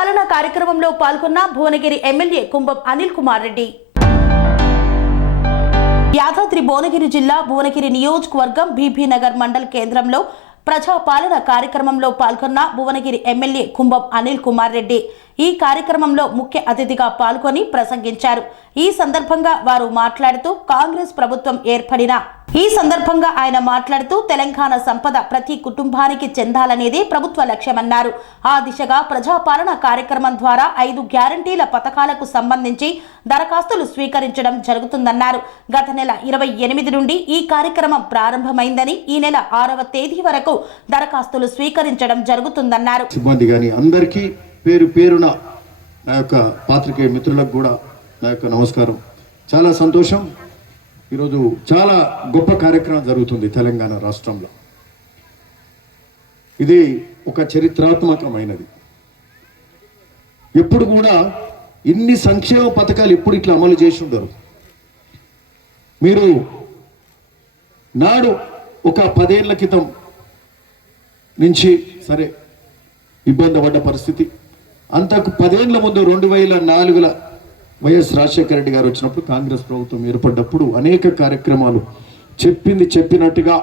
ప్రజాపాలన కార్యక్రమంలో పాల్గొన్న భువనగిరి ఎమ్మెల్యే కుంభం అనిల్ కుమార్ రెడ్డి. యాదాద్రి భువనగిరి జిల్లా భువనగిరి నియోజకవర్గం బీబీ నగర్ మండల కేంద్రంలో ప్రజాపాలన కార్యక్రమంలో పాల్గొన్న భువనగిరి ఎమ్మెల్యే కుంభం అనిల్ కుమార్ రెడ్డి ఈ కార్యక్రమంలో ముఖ్య అతిథిగా పాల్గొని ప్రసంగించారు. ఈ సందర్భంగా వారు మాట్లాడుతూ కాంగ్రెస్ ప్రభుత్వం ఏర్పడిన తెలంగాణ సంపద ప్రతి కుటుంబానికి చెందాలనేది ప్రభుత్వ లక్ష్యమన్నారు. ఆ దిశగా ప్రజాపాలన కార్యక్రమం ద్వారా 5 గ్యారంటీల పథకాలకు సంబంధించి దరఖాస్తులు స్వీకరించడం జరుగుతుందన్నారు. గత నెల 28 నుండి ఈ కార్యక్రమం ప్రారంభమైందని ఈ నెల 6వ తేదీ వరకు దరఖాస్తులు స్వీకరించడం జరుగుతుందన్నారు. పేరు పేరున నా యొక్క పాత్రికేయ మిత్రులకు కూడా నా యొక్క నమస్కారం. చాలా సంతోషం. ఈరోజు చాలా గొప్ప కార్యక్రమం జరుగుతుంది తెలంగాణ రాష్ట్రంలో. ఇది ఒక చరిత్రాత్మకమైనది. ఎప్పుడు కూడా ఇన్ని సంక్షేమ పథకాలు ఎప్పుడు ఇట్లా అమలు చేసి ఉండరు. మీరు నాడు ఒక 10 ఏళ్ల క్రితం నుంచి సరే ఇబ్బంది పడ్డ పరిస్థితి, అంతకు 10 ఏళ్ల ముందు 2004లో వైఎస్ రాజశేఖర రెడ్డి గారు వచ్చినప్పుడు కాంగ్రెస్ ప్రభుత్వం ఏర్పడ్డప్పుడు అనేక కార్యక్రమాలు చెప్పినట్టుగా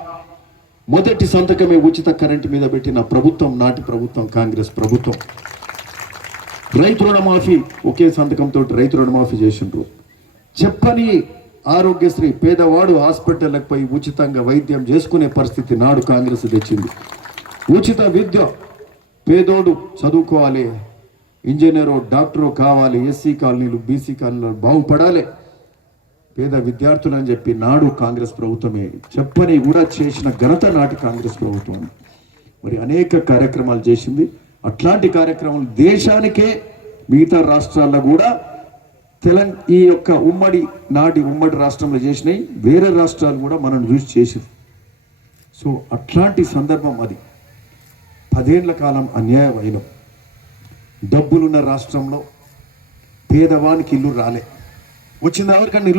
మొదటి సంతకమే ఉచిత కరెంటు మీద పెట్టిన ప్రభుత్వం నాటి ప్రభుత్వం కాంగ్రెస్ ప్రభుత్వం. రైతు రుణమాఫీ ఒకే సంతకంతో రైతు రుణమాఫీ చేసిండ్రు. చెప్పని ఆరోగ్యశ్రీ, పేదవాడు హాస్పిటల్లకు పోయి ఉచితంగా వైద్యం చేసుకునే పరిస్థితి నాడు కాంగ్రెస్ తెచ్చింది. ఉచిత విద్య, పేదోడు చదువుకోవాలి, ఇంజనీరో డాక్టరో కావాలి, ఎస్సీ కాలనీలు బీసీ కాలనీలు బాగుపడాలి, పేద విద్యార్థులు అని చెప్పి నాడు కాంగ్రెస్ ప్రభుత్వమే చెప్పని కూడా చేసిన ఘనత నాటి కాంగ్రెస్ ప్రభుత్వం. మరి అనేక కార్యక్రమాలు చేసింది. అట్లాంటి కార్యక్రమాలు దేశానికే మిగతా రాష్ట్రాల్లో కూడా ఈ యొక్క ఉమ్మడి రాష్ట్రంలో చేసినాయి. వేరే రాష్ట్రాలు కూడా మనం చూసి చేసింది. సో అట్లాంటి సందర్భం అది. 10 ఏళ్ల కాలం అన్యాయం అయిన డబ్బులున్న రాష్ట్రంలో పేదవానికి ఇల్లు రాలే. వచ్చింది ఎవరికన్నా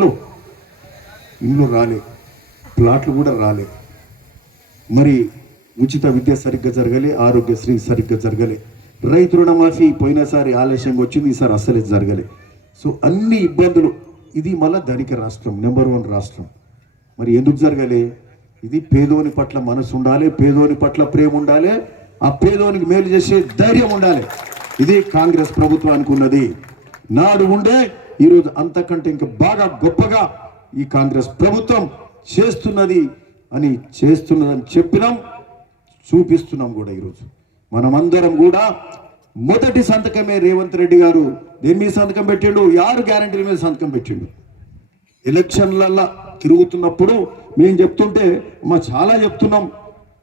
ఇల్లు రాలే, ప్లాట్లు కూడా రాలే. మరి ఉచిత విద్య సరిగ్గా జరగలే, ఆరోగ్యశ్రీ సరిగ్గా జరగలే, రైతు రుణమాఫీ పోయినసారి ఆలస్యంగా వచ్చింది, ఈసారి అస్సలే జరగలే. సో అన్ని ఇబ్బందులు. ఇది మళ్ళా ధనిక రాష్ట్రం, నెంబర్ 1 రాష్ట్రం. మరి ఎందుకు జరగలే? ఇది పేదోని పట్ల మనసు ఉండాలి, పేదోని పట్ల ప్రేమ ఉండాలి, ఆ పేదోనికి మేలు చేసే ధైర్యం ఉండాలి. ఇది కాంగ్రెస్ ప్రభుత్వానికి ఉన్నది. నాడు ఉండే ఈరోజు అంతకంటే ఇంకా బాగా గొప్పగా ఈ కాంగ్రెస్ ప్రభుత్వం చేస్తున్నదని చెప్పినాం, చూపిస్తున్నాం కూడా. ఈరోజు మనమందరం కూడా మొదటి సంతకమే రేవంత్ రెడ్డి గారు దేని మీద సంతకం పెట్టిండు? 6 గ్యారంటీల మీద సంతకం పెట్టిండు. ఎలక్షన్లల్లో తిరుగుతున్నప్పుడు మేము చెప్తుంటే చాలా చెప్తున్నాం,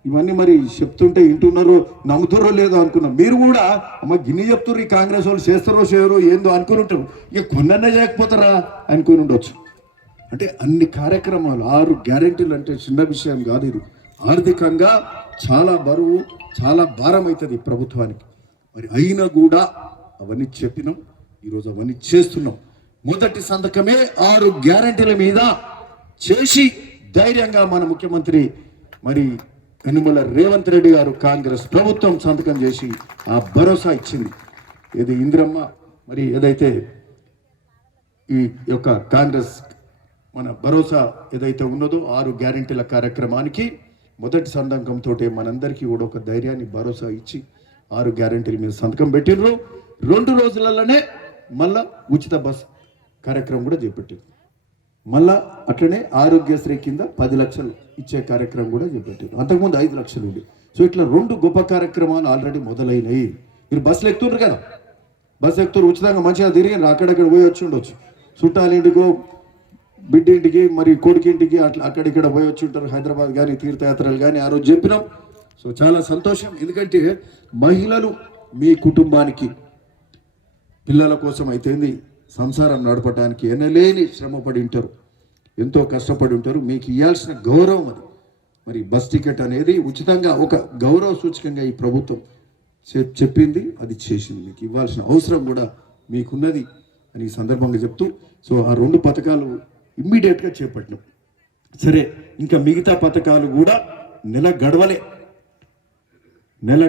ఇవన్నీ మరి చెప్తుంటే వింటున్నారో నమ్ముతారో లేదో అనుకున్నాం. మీరు కూడా గిన్నె చెప్తారు, ఈ కాంగ్రెస్ వాళ్ళు చేస్తారో చేయరో ఏందో అనుకుని ఉంటారు. ఇక కొన్నన్నా చేయకపోతారా అనుకుని ఉండొచ్చు. అంటే అన్ని కార్యక్రమాలు 6 గ్యారెంటీలు అంటే చిన్న విషయం కాదు. ఇది ఆర్థికంగా చాలా బరువు, చాలా భారం అవుతుంది ప్రభుత్వానికి. మరి అయినా కూడా అవన్నీ చెప్పినాం, ఈరోజు అవన్నీ చేస్తున్నాం. మొదటి సంతకమే 6 గ్యారెంటీల మీద చేసి ధైర్యంగా మన ముఖ్యమంత్రి మరి యనమల రేవంత్ రెడ్డి గారు కాంగ్రెస్ ప్రభుత్వం సంతకం చేసి ఆ భరోసా ఇచ్చింది. ఇది ఇందిరమ్మ మరి ఏదైతే ఈ యొక్క కాంగ్రెస్ మన భరోసా ఏదైతే ఉన్నదో 6 గ్యారెంటీల కార్యక్రమానికి మొదటి సంతకంతో మనందరికీ కూడా ఒక ధైర్యాన్ని భరోసా ఇచ్చి 6 గ్యారెంటీల మీద సంతకం పెట్టినరు. 2 రోజులలోనే మళ్ళా ఉచిత బస్ కార్యక్రమం కూడా చేపట్టారు. మళ్ళా అట్లనే ఆరోగ్యశ్రీ కింద 10 లక్షలు ఇచ్చే కార్యక్రమం కూడా చేపట్టారు. అంతకుముందు 5 లక్షలు ఉంది. సో ఇట్లా 2 గొప్ప కార్యక్రమాలు ఆల్రెడీ మొదలైనవి. మీరు బస్సులు ఎక్కుతున్నారు కదా, బస్సు ఎక్కుతారు, ఉచితంగా మంచిగా తిరిగి అక్కడక్కడ పోయి వచ్చి ఉండొచ్చు. చుట్టాలింటికో, బిడ్డింటికి, మరి కొడుకింటికి అట్లా అక్కడిక్కడ పోయి వచ్చి ఉంటారు. హైదరాబాద్ కానీ తీర్థయాత్రలు కానీ ఆ రోజు చెప్పినాం. సో చాలా సంతోషం. ఎందుకంటే మహిళలు మీ కుటుంబానికి పిల్లల కోసం అయితేంది సంసారం నడపడానికి ఎనలేని శ్రమపడి ఉంటారు, ఎంతో కష్టపడి ఉంటారు. మీకు ఇవ్వాల్సిన గౌరవం అది. మరి బస్ టికెట్ అనేది ఉచితంగా ఒక గౌరవ సూచకంగా ఈ ప్రభుత్వం చెప్పింది, అది చేసింది. మీకు ఇవ్వాల్సిన అవసరం కూడా మీకున్నది అని ఈ సందర్భంగా చెప్తూ, సో ఆ 2 పథకాలు ఇమ్మీడియట్గా చేపట్టినాం. సరే, ఇంకా మిగతా పథకాలు కూడా నెల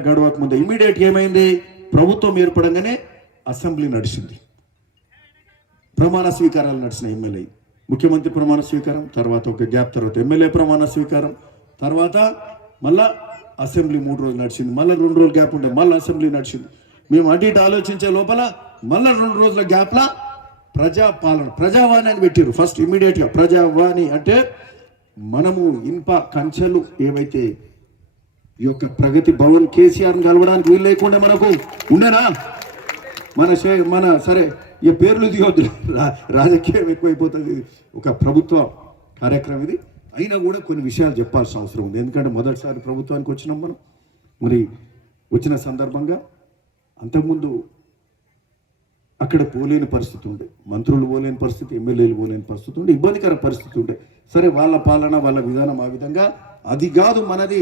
గడవక ముందు ఇమ్మీడియట్ ఏమైంది? ప్రభుత్వం ఏర్పడంగానే అసెంబ్లీ నడిచింది, ప్రమాణ స్వీకారాలు నడిచిన ఎమ్మెల్యే, ముఖ్యమంత్రి ప్రమాణ స్వీకారం, తర్వాత ఒక గ్యాప్, తర్వాత ఎమ్మెల్యే ప్రమాణ స్వీకారం, తర్వాత మళ్ళా అసెంబ్లీ 3 రోజులు నడిచింది, మళ్ళీ 2 రోజులు గ్యాప్ ఉండే, మళ్ళీ అసెంబ్లీ నడిచింది. మేము అటు ఇటు ఆలోచించే లోపల మళ్ళీ 2 రోజుల గ్యాప్లా ప్రజాపాలన, ప్రజావాణి అని పెట్టారు. ఫస్ట్ ఇమ్మీడియట్గా ప్రజావాణి అంటే మనము ఇన్ప కంచెలు ఏవైతే ఈ యొక్క ప్రగతి భవన్ కేసీఆర్ని కలవడానికి వీలు లేకుండా మనకు ఉండేనా? మన సరే ఈ పేర్లు దిగొద్దు, రాజకీయం ఎక్కువైపోతుంది, ఒక ప్రభుత్వ కార్యక్రమం ఇది. అయినా కూడా కొన్ని విషయాలు చెప్పాల్సిన అవసరం ఉంది, ఎందుకంటే మొదటిసారి ప్రభుత్వానికి వచ్చినాం మనం. మరి వచ్చిన సందర్భంగా అంతకుముందు అక్కడ పోలేని పరిస్థితి ఉండే, మంత్రులు పోలేని పరిస్థితి, ఎమ్మెల్యేలు పోలేని పరిస్థితి ఉండే, ఇబ్బందికర పరిస్థితి ఉండే. సరే వాళ్ళ పాలన వాళ్ళ విధానం ఆ విధంగా, అది కాదు మనది.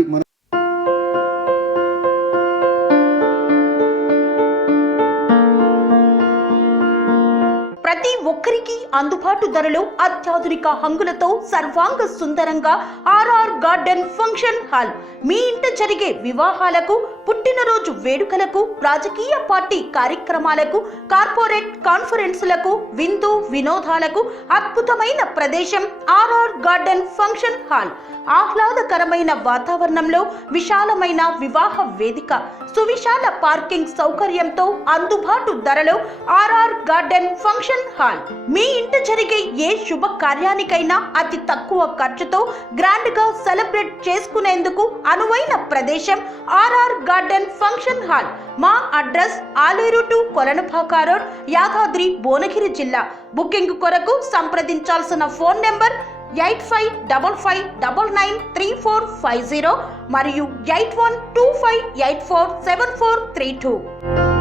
ప్రతి ఒక్కరికి అందుబాటు ధరలో అత్యాధునిక హంగులతో సర్వాంగ సుందరంగా ఆర్ఆర్ గార్డెన్ ఫంక్షన్ హాల్. మీ ఇంట జరిగే వివాహాలకు, పుట్టినరోజు వేడుకలకు, రాజకీయ పార్టీ కార్యక్రమాలకు, కార్పొరేట్ కాన్ఫరెన్సులకు, విందు వినోదాలకు అద్భుతమైన ప్రదేశం ఆర్ఆర్ గార్డెన్ ఫంక్షన్ హాల్. ఆహ్లాదకరమైన వాతావరణంలో విశాలమైన వివాహ వేదిక, సువిశాల పార్కింగ్ సౌకర్యంతో అందుబాటు ధరలో ఆర్ఆర్ గార్డెన్ ఫంక్షన్ హాల్. మీ ఇంట జరిగే ఏ శుభ కార్యానికైనా అతి తక్కువ ఖర్చుతో గ్రాండ్ గా సెలబ్రేట్ చేసుకునేందుకు అనువైన ప్రదేశం ఆర్ఆర్ గార్డెన్ ఫంక్షన్ హాల్. మా address Aleru to Kolanupaka road, Yadadri Bhuvanagiri జిల్లా. బుకింగ్ కొరకు సంప్రదించాల్సిన ఫోన్ నెంబర్ 8555993450 మరియు 8125847432.